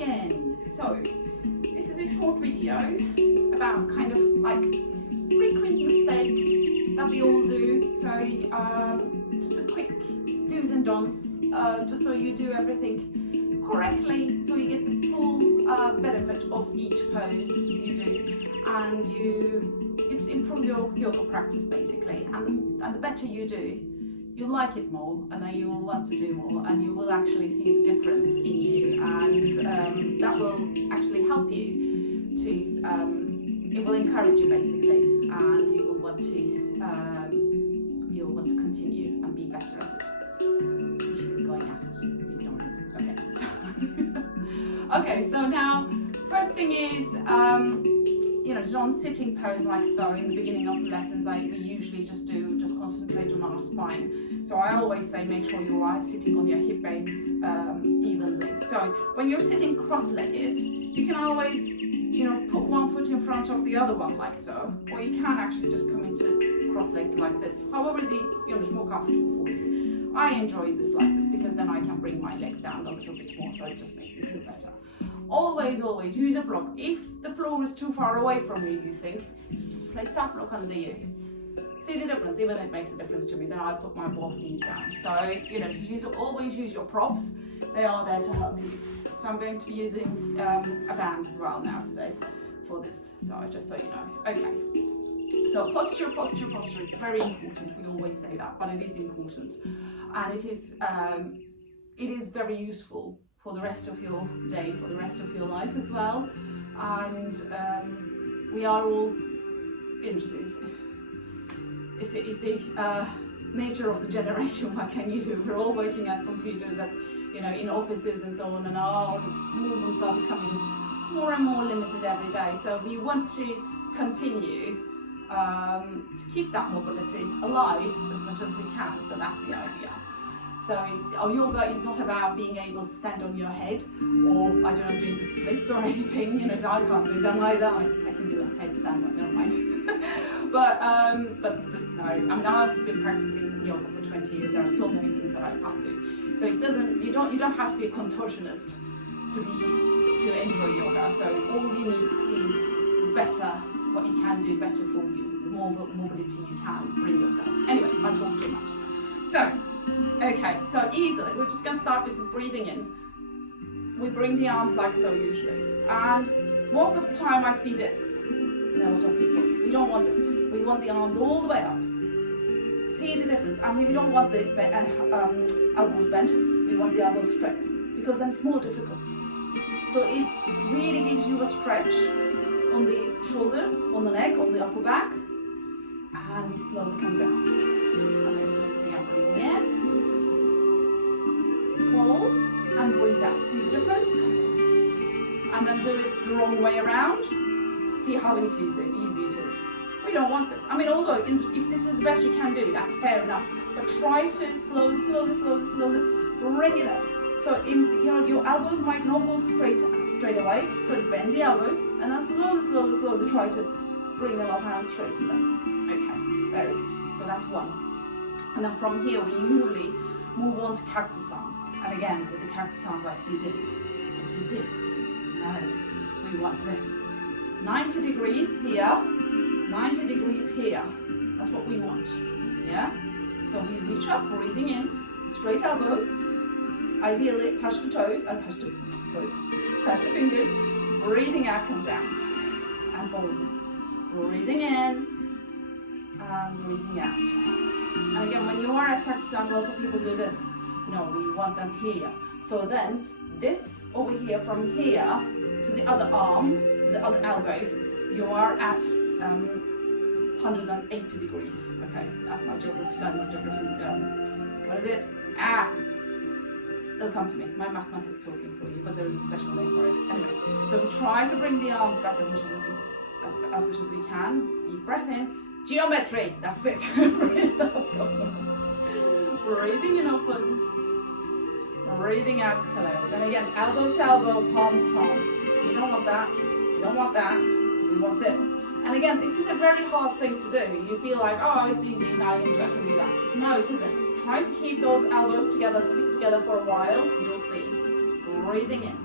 again. So this is a short video about kind of like frequent mistakes that we all do. So just a quick do's and don'ts, just so you do everything correctly, so you get the full benefit of each pose you do, and it's improve your yoga practice basically. And the better you do, you'll like it more, and then you will want to do more, and you will actually see the difference in you, and that will actually help you to, it will encourage you basically, and you will want to continue and be better at it. She is going at it, ignore her. Okay, so now, first thing is, just on sitting pose like so. In the beginning of the lessons, we usually just concentrate on our spine. So I always say make sure you are sitting on your hip bones evenly. So when you're sitting cross-legged, you can always, put one foot in front of the other one like so, or you can actually just come into cross-legged like this. However is just more comfortable for you. I enjoy this like this because then I can bring my legs down a little bit more, so it just makes me feel better. Always use a block. If the floor is too far away from you, you think, just place that block under you. See the difference? Even it makes a difference to me. Then I put my both knees down. So, always use your props. They are there to help you. So I'm going to be using a band as well now today for this. So just so you know. Okay. So posture. It's very important. We always say that, but it is important, and it is very useful for the rest of your day, for the rest of your life as well. And we are all, it's the nature of the generation. What can you do? We're all working at computers, in offices and so on, and our movements are becoming more and more limited every day. So we want to continue to keep that mobility alive as much as we can. So that's the idea. So our yoga is not about being able to stand on your head, or doing the splits or anything. I can't do them either. I can do a headstand, but never mind. but splits, no. I've been practicing yoga for 20 years. There are so many things that I can't do. So you don't have to be a contortionist to enjoy yoga. So all you need is better, what you can do better for you, the more mobility you can bring yourself. Anyway, I talk too much. So. Okay, so easily, we're just going to start with this breathing in. We bring the arms like so usually, and most of the time I see this in a lot of people. We don't want this. We want the arms all the way up. See the difference? We don't want the elbows bent. We want the elbows straight, because then it's more difficult. So it really gives you a stretch on the shoulders, on the neck, on the upper back, and we slowly come down. And we're still using our breathing in. Hold and breathe out. See the difference? And then do it the wrong way around. See how easy it is. We don't want this. Although if this is the best you can do, that's fair enough. But try to slowly bring it up. So your elbows might not go straight away. So bend the elbows and then slowly try to bring them up and straighten them. Okay, very good. So that's one. And then from here we usually move on to cactus arms. And again, with the cactus arms, I see this. No, we want this. 90 degrees here, 90 degrees here. That's what we want, yeah? So we reach up, breathing in, straight elbows. Ideally, touch the toes, touch the fingers. Breathing out, come down. And hold. Breathing in, and breathing out. And again, when you are at cactus arms, a lot of people do this. No, we want them here. So then, this over here, from here to the other arm, to the other elbow, you are at 180 degrees. Okay, that's my geography. What is it? It'll come to me. My mathematics is talking for you, but there is a special name for it. Anyway, so we try to bring the arms back as much as we can. Deep breath in. Geometry, that's it. Breathe up, breathing in open, breathing out close. And again, elbow to elbow, palm to palm. We don't want that, we don't want that, we want this. And again, this is a very hard thing to do. You feel like, oh, it's easy, now I can do that. No, it isn't. Try to keep those elbows together, stick together for a while, you'll see. Breathing in.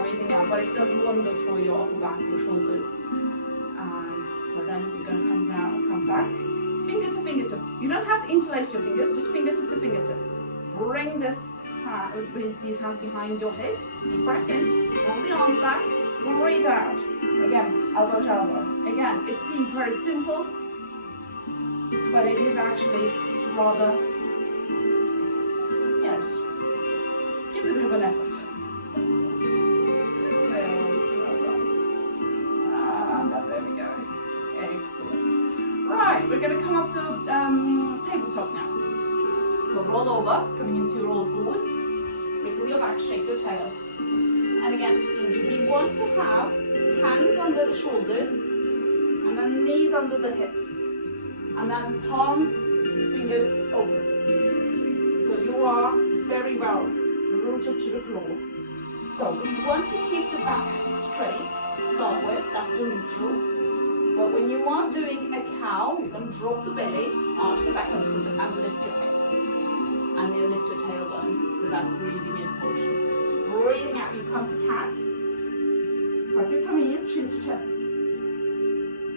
breathing out, but it does wonders for your upper back, your shoulders. And so then if you're going to come down, come back, finger to fingertip. You don't have to interlace your fingers, just fingertip to fingertip. Bring these hands behind your head, deep breath in, roll the arms back, breathe out. Again, elbow to elbow. Again, it seems very simple, but it is actually rather, just gives a bit of an effort. There we go. Excellent. Right, we're going to come up to tabletop now. So roll over, coming into roll forwards. Wrinkle your back, shake your tail. And again, we want to have hands under the shoulders, and then knees under the hips, and then palms, fingers open. So you are very well rooted to the floor. So we want to keep the back straight to start with, that's the neutral. But when you are doing a cow, you can drop the belly, arch the back a little bit, and lift your head. And you lift your tailbone, so that's breathing in portion. Breathing out, you come to cat. Tuck your tummy in, chin to chest.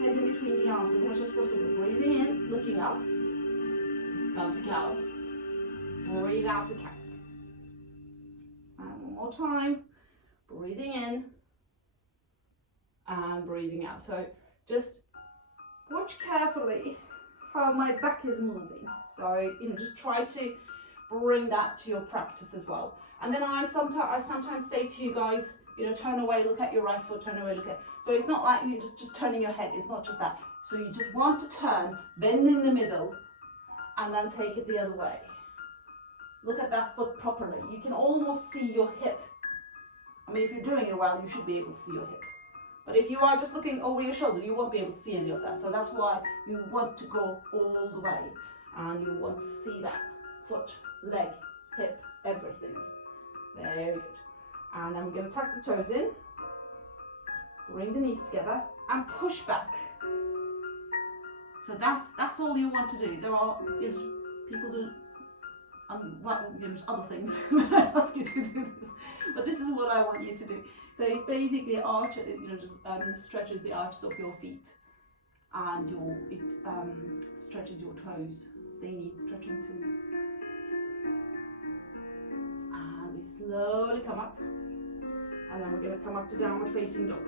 Head in between the arms as much as possible. Breathing in, looking up. Come to cow. Breathe out to cat. And one more time. Breathing in. And breathing out. So just watch carefully how my back is moving. So, just try to bring that to your practice as well. And then I sometimes say to you guys, turn away, look at your right foot, turn away, look at. So it's not like you just turning your head, it's not just that. So you just want to turn, bend in the middle, and then take it the other way. Look at that foot properly. You can almost see your hip. I mean, if you're doing it well, you should be able to see your hip. But if you are just looking over your shoulder, you won't be able to see any of that. So that's why you want to go all the way. And you want to see that foot, leg, hip, everything. Very good. And then we're going to tuck the toes in, bring the knees together, and push back. So that's all you want to do. There are people do other things when I ask you to do this, but this is what I want you to do. So it basically stretches the arches of your feet, and it stretches your toes. They need stretching too. And we slowly come up, and then we're going to come up to downward facing dog.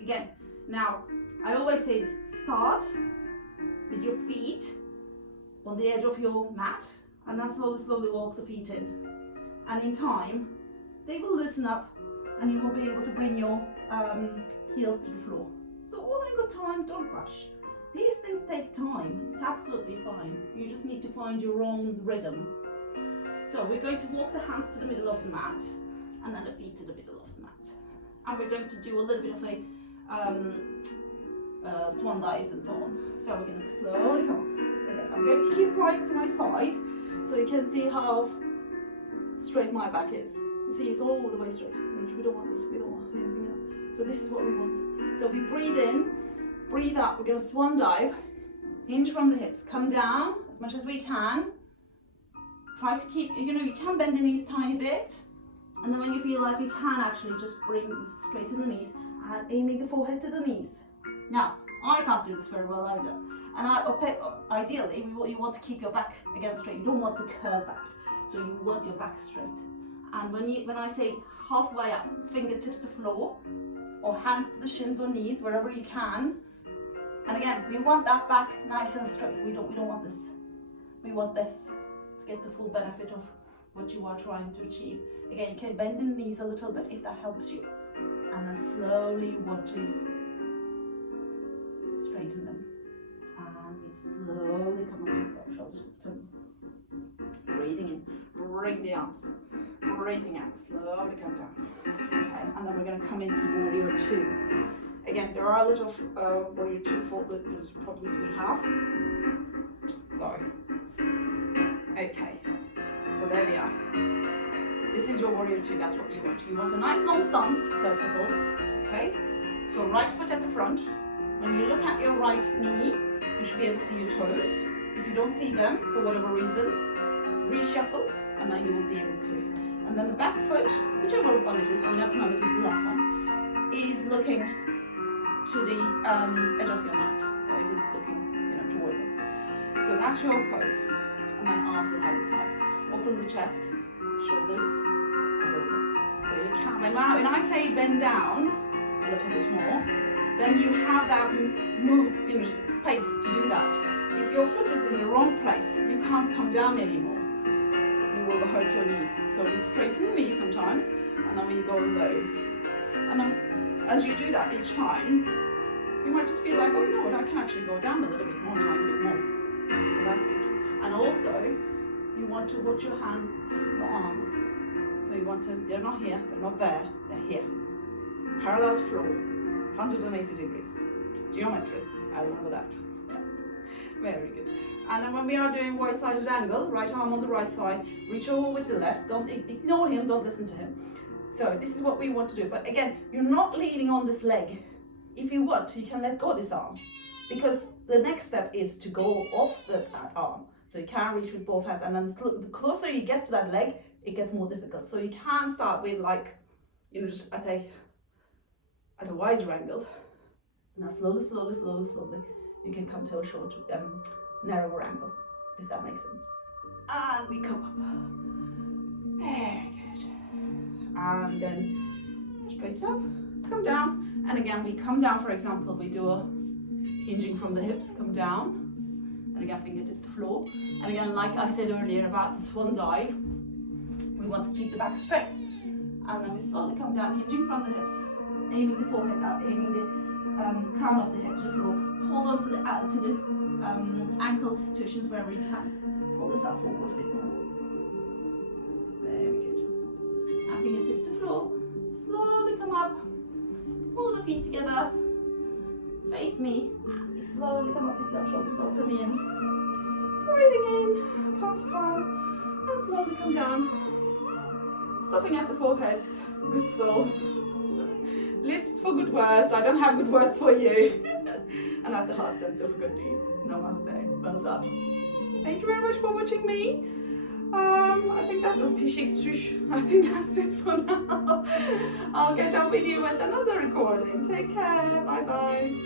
Again, now I always say this: start with your feet on the edge of your mat, and then slowly walk the feet in. And in time, they will loosen up, and you will be able to bring your heels to the floor. So all in good time, don't rush. These things take time, it's absolutely fine. You just need to find your own rhythm. So we're going to walk the hands to the middle of the mat, and then the feet to the middle of the mat. And we're going to do a little bit of a swan dives and so on. So we're going to slowly come on. Okay, I'm going to keep right to my side, so you can see how straight my back is. You see, it's all the way straight. We don't want this, we don't want anything else. So this is what we want. So if we breathe in, breathe out, we're going to swan dive, hinge from the hips, come down as much as we can. Try to keep, you can bend the knees a tiny bit, and then when you feel like you can actually just bring straight to the knees and aiming the forehead to the knees. Now, I can't do this very well either. And ideally, you want to keep your back again straight. You don't want the curve back, so you want your back straight. And when I say halfway up, fingertips to floor, or hands to the shins or knees, wherever you can. And again, we want that back nice and straight. We don't want this. We want this to get the full benefit of what you are trying to achieve. Again, you can bend the knees a little bit if that helps you. And then slowly you want to straighten them. And we slowly come up with our shoulders. Breathing in, bring the arms. Breathing out, slowly come down. Okay, and then we're going to come into Warrior 2. Again, there are a lot of Warrior 2 problems we have. So, okay, so there we are. This is your Warrior 2, that's what you want. You want a nice long stance, first of all. Okay, so right foot at the front. When you look at your right knee, you should be able to see your toes. If you don't see them, for whatever reason, reshuffle, and then you will be able to. And then the back foot, whichever one it is, I mean at the moment it's the left one, is looking to the edge of your mat. So it is looking, towards us. So that's your pose. And then arms on either side. Open the chest, shoulders, as always. So you can, when I say bend down a little bit more, then you have that space to do that. If your foot is in the wrong place, you can't come down anymore. You will hurt your knee. So we straighten the knee sometimes, and then we go low. And then as you do that each time, you might just feel like, oh, you know what, I can actually go down a little bit more, tiny bit more. So that's good. And also, you want to watch your hands, your arms. So you want to, they're not here, they're not there, they're here. Parallel to floor, 180 degrees. Geometry, I remember that. Very good. And then when we are doing right-sided angle, right arm on the right thigh, reach over with the left, don't ignore him, don't listen to him. So this is what we want to do. But again, you're not leaning on this leg. If you want, you can let go of this arm. Because the next step is to go off that arm. So you can reach with both hands, and then the closer you get to that leg, it gets more difficult. So you can start with just at a wider angle, and then slowly, you can come to a short, narrower angle, if that makes sense. And we come up. Very good. And then straighten up, come down, and again we come down. For example, we do a hinging from the hips, come down. And again, fingertips to floor. And again, like I said earlier about the swan dive, we want to keep the back straight. And then we slowly come down, hinging from the hips, aiming the forehead out, aiming the crown of the head to the floor. Hold on to the ankles, situations where we can. Pull this out forward a bit more. Very good. And fingertips to floor. Slowly come up. Pull the feet together. Face me. Slowly come up, hit your shoulders, no tummy in. Breathing in, palm to palm, and slowly come down. Stopping at the forehead, good thoughts. Lips for good words, I don't have good words for you. And at the heart center for good deeds. Namaste, well done. Thank you very much for watching me. I think that's it for now. I'll catch up with you at another recording. Take care, bye bye.